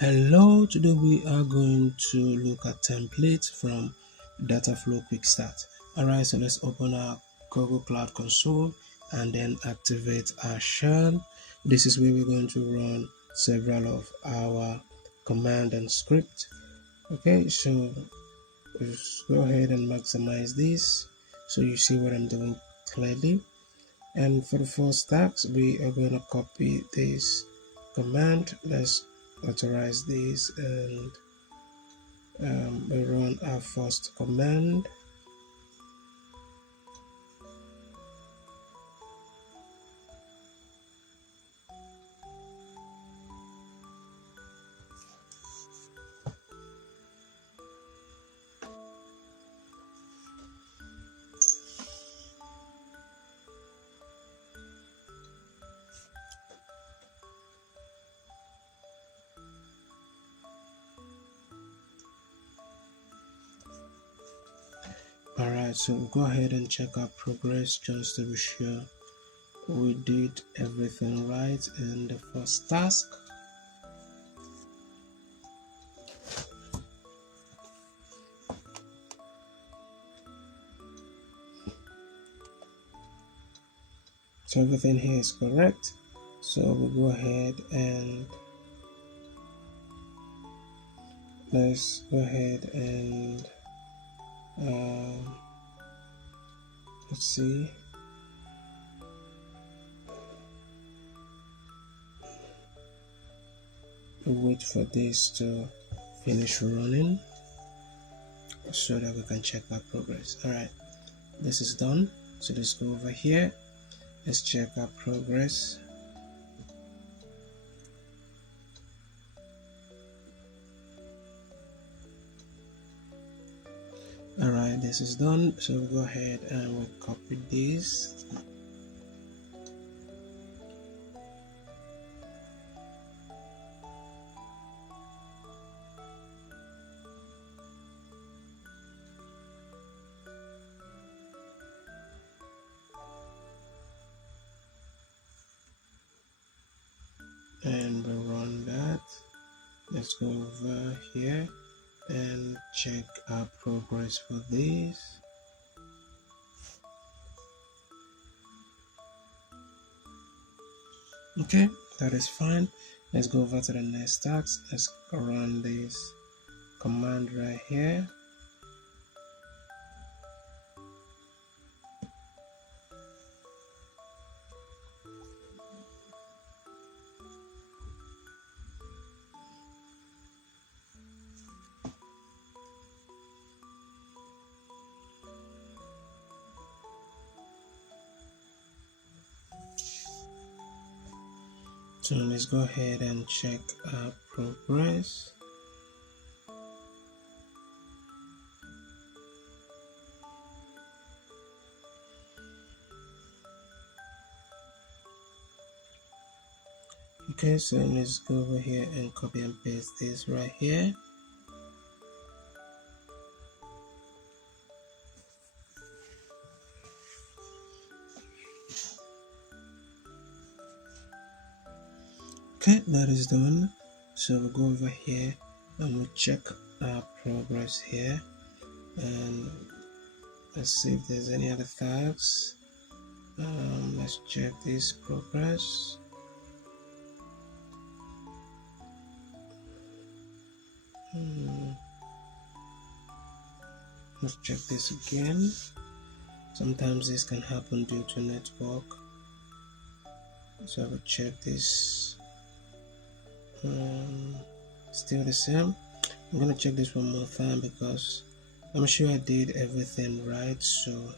Hello, today we are going to look at templates from Dataflow Qwik Start. Alright, so let's open our Google Cloud Console and then activate our shell. This is where we're going to run several of our command and script. Okay, so let's go ahead and maximize this so you see what I'm doing clearly. And for the first task, we are going to copy this command. Let's authorize this and we run our first command. Alright, so go ahead and check our progress just to be sure we did everything right in the first task. So everything here is correct. So we'll go ahead and let's go ahead and let's see. We'll wait for this to finish running so that we can check our progress. Alright, this is done. So let's go over here. Let's check our progress. Alright, this is done. So we'll go ahead and we'll copy this. And we'll run that. Let's go over here and check our progress for this. Okay, that is fine. Let's go over to the next task. Let's run this command right here. So let's go ahead and check our progress. Okay, so let's go over here and copy and paste this right here. Okay, that is done. So we'll go over here and we'll check our progress here, and let's see if there's any other tags. Let's check this progress. Let's check this again. Sometimes this can happen due to network. So I will check this. Still the same. I'm gonna check this one more time because I'm sure I did everything right. So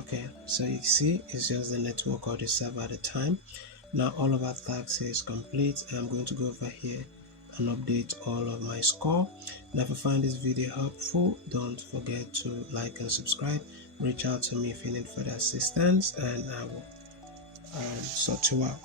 okay, so you see it's just the network or the server at the time. Now all of our tasks is complete. I'm going to go over here and update all of my score. And if you find this video helpful, don't forget to like and subscribe. Reach out to me if you need further assistance and I will sort you out.